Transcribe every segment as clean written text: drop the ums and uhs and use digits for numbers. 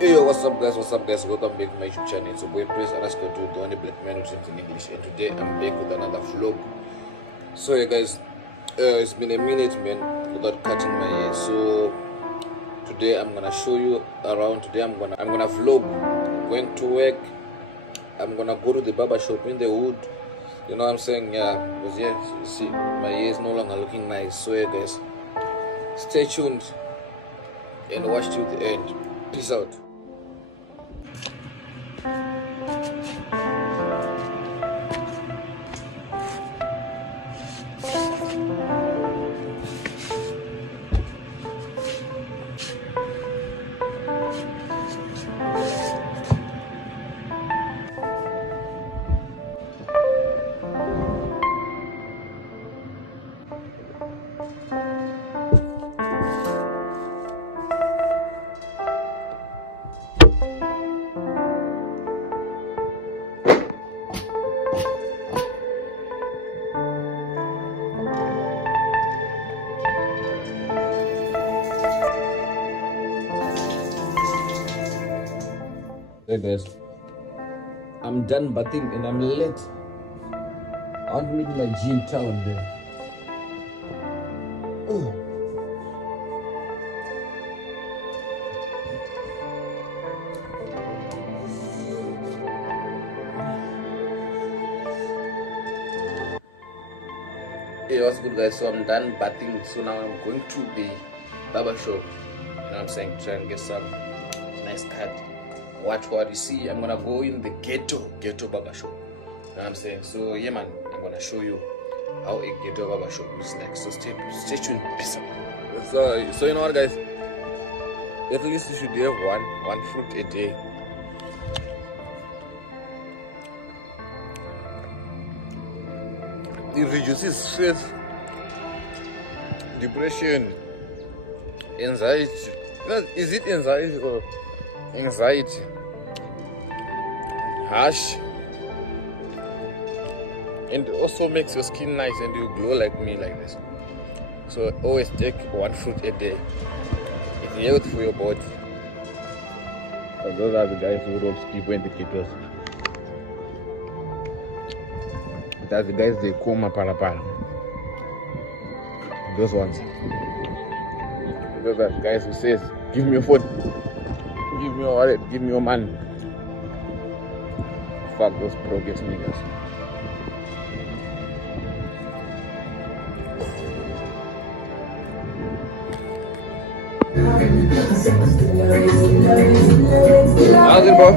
Hey yo, what's up guys, welcome back to my YouTube channel. It's your boy Praise underscore to the only black man who dreams in English, and today I'm back with another vlog. So yeah guys, it's been a minute man without cutting my hair. So today I'm gonna show you around. Today I'm gonna vlog going to work. I'm gonna go to the barber shop in the hood. You know what I'm saying? Yeah, because yeah, you see my hair is no longer looking nice. So yeah guys, stay tuned and watch till the end. Peace out. Hey guys, I'm done bathing and I'm late. I want to meet my gym town there. Oh. Hey, what's good guys? So I'm done bathing. So now I'm going to the barber shop. You know what I'm saying? Try and get some nice cut. Watch what you see. I'm gonna go in the ghetto barber shop. You know what I'm saying? So yeah man, I'm gonna show you how a ghetto barber shop looks like. So stay tuned. Peace out. So you know what guys? At least you should have one fruit a day. It reduces stress, depression, anxiety. Is it anxiety or anxiety? Harsh. And it also makes your skin nice and you glow like me like this. So always take one fruit a day. It's healthy for your body. And those are the guys who rob people in the ghettos. That's the guys they call Mapalapala. Those ones. Those are the guys who says, give me your phone, give me your wallet, give me your money. Fuck those progress niggas. How's it, bro?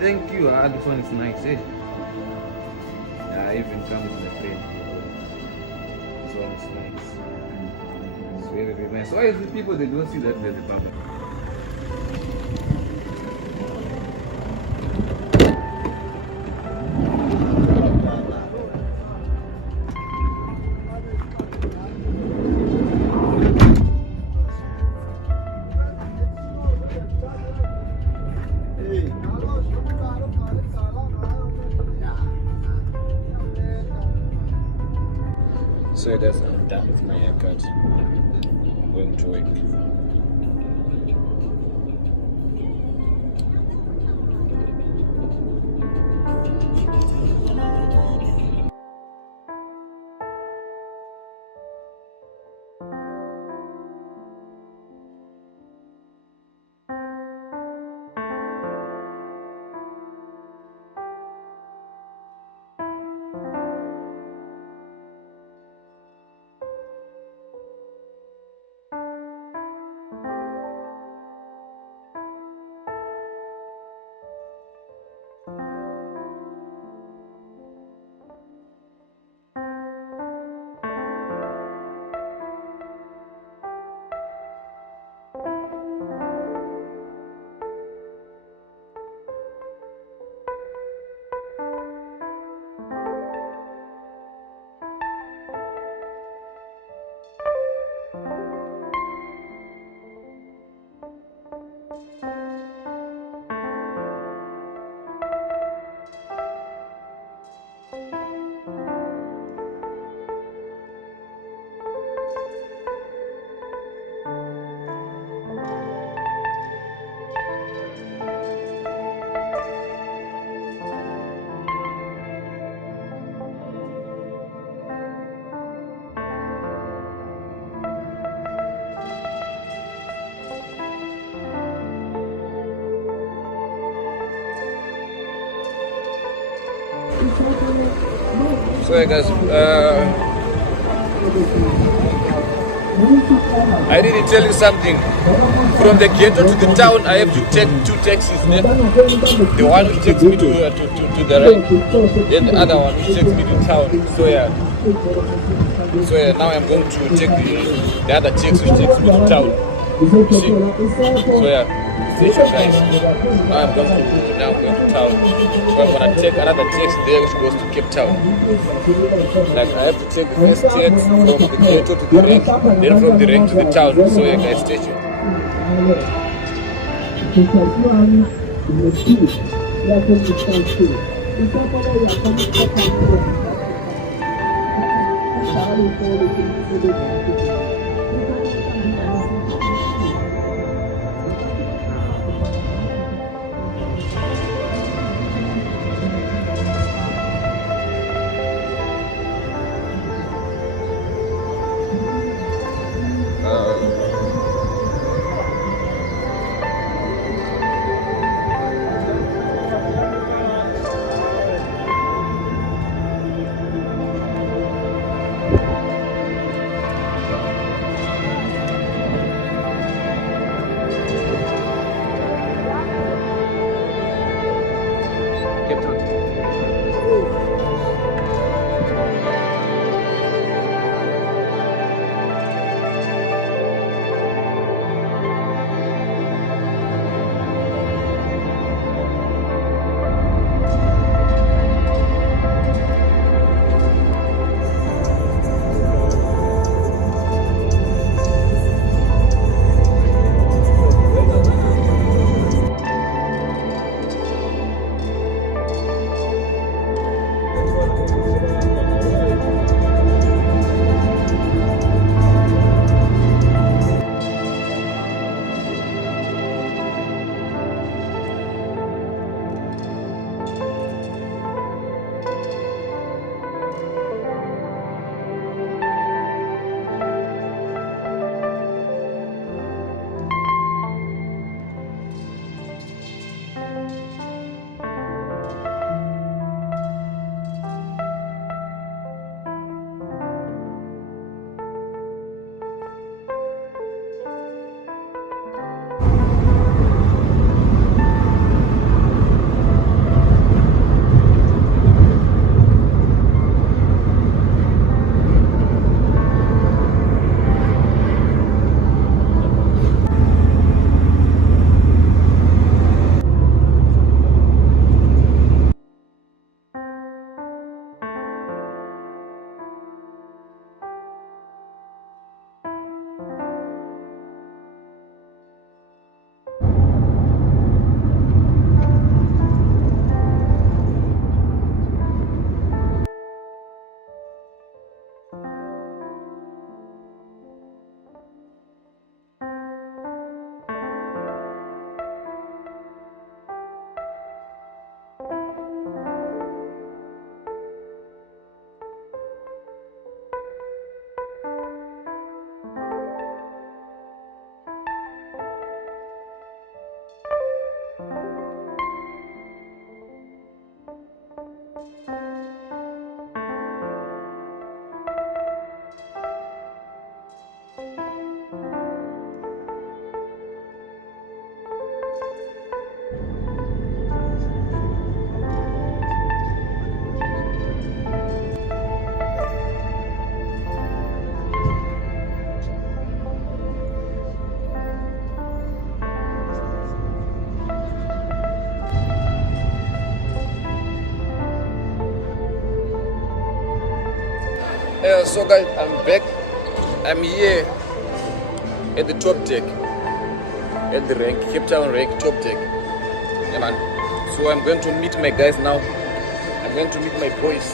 Thank you. This one is nice, eh? Yeah, even comes in a frame. This one is nice. It's very, very nice. Why is the people they don't see that there's a barber? So guys, I'm done with my haircut. I'm going to work. So yeah, guys, I need to tell you something. From the ghetto to the town, I have to take 2 taxis. The one which takes me to the right, and the other one which takes me to town. So yeah, now I'm going to take the other taxi which takes me to town. You see? So yeah, station guys. Now I'm going to town. So I'm gonna take another taxi there which goes to Cape Town. Like I have to take the first taxi from the ghetto to the rank, then from the rank to the town. So yeah, guys, stay tuned. So guys, I'm back. I'm here at the top deck, at the rank, Cape Town rank, top deck. Yeah, man. So I'm going to meet my guys now. I'm going to meet my boys.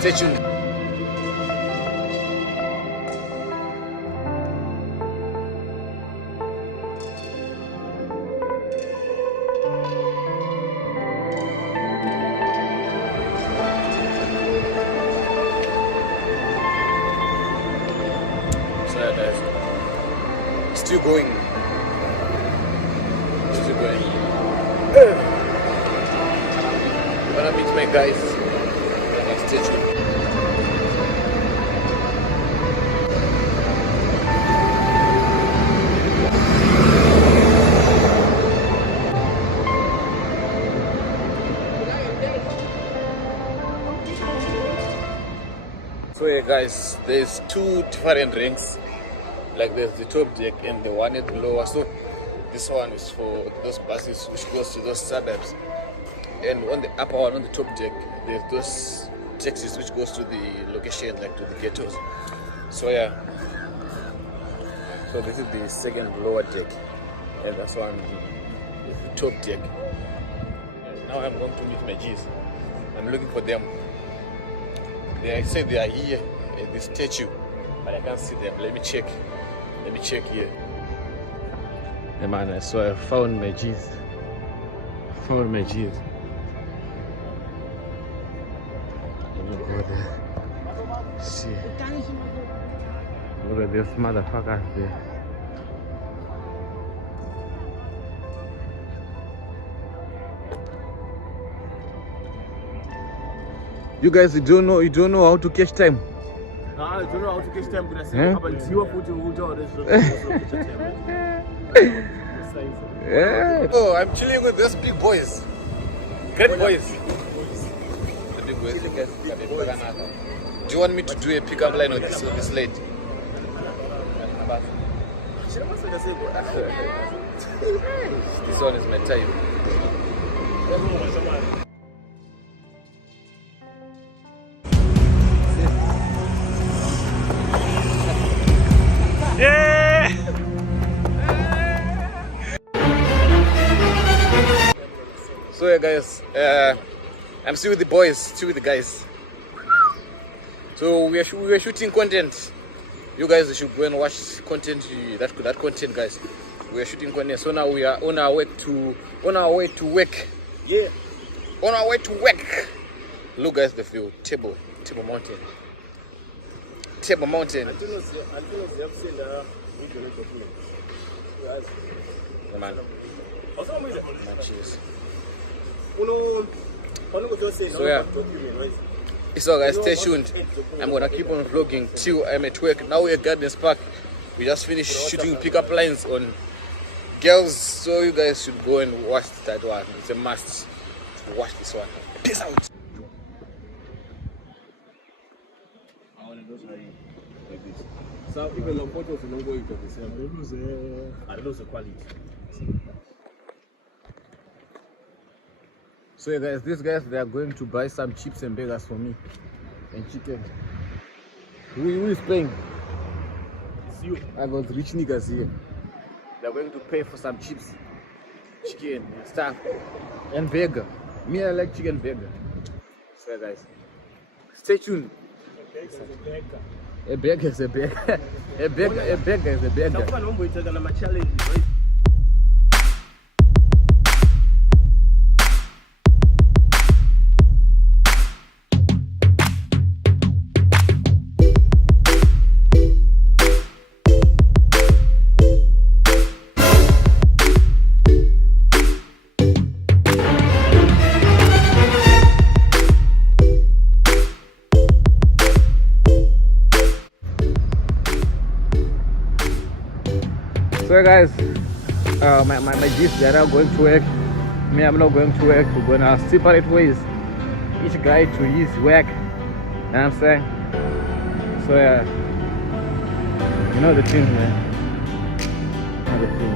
Stay tuned. Still going. Still going. meet my guys. Let's stay tuned. So yeah guys, there's two different rings. Like there's the top deck and the one at the lower. So this one is for those buses which goes to those suburbs. And on the upper one, on the top deck, there's those taxis which goes to the location, like to the ghettos. So yeah. So this is the second lower deck. And that's one is the top deck. And now I'm going to meet my G's. I'm looking for them. They say they are here at the statue, but I can't see them. Let me check here. Yeah, man, so I found my G's. Let me go there. See. Look at this motherfucker there. You guys, you don't know how to catch time. I don't know how to catch time, but I say, yeah. Oh, I'm chilling with those big boys. Great boys. The big boys. Do you want me to do a pickup line on this lady? This one is my type. Yeah! So yeah guys, I'm still with the boys, still with the guys. So we are shooting content. You guys should go and watch content, that content guys. We are shooting content. So now we are on our way to work. Yeah. On our way to work. Look guys, the view, Table Mountain. Table Mountain. Man. Cheers. So yeah. So guys, stay tuned. I'm gonna keep on vlogging till I'm at work. Now we're at Gardens Park. We just finished shooting pickup lines on girls. So you guys should go and watch that one. It's a must to watch this one. Peace out. So even the photos will not go into the same. I lose the quality. So yeah, guys, these guys, they are going to buy some chips and burgers for me and chicken. Who is paying? It's you. I got rich niggas here. They're going to pay for some chips, chicken, and stuff, and burger. Me, I like chicken burger. So yeah, guys, stay tuned. A burger is a burger. A burger is a burger. So guys, my G's, they are going to work. Me, I'm not going to work. We're going to separate ways. Each guy to his work. You know what I'm saying? So yeah, you know the thing, man. You know the thing.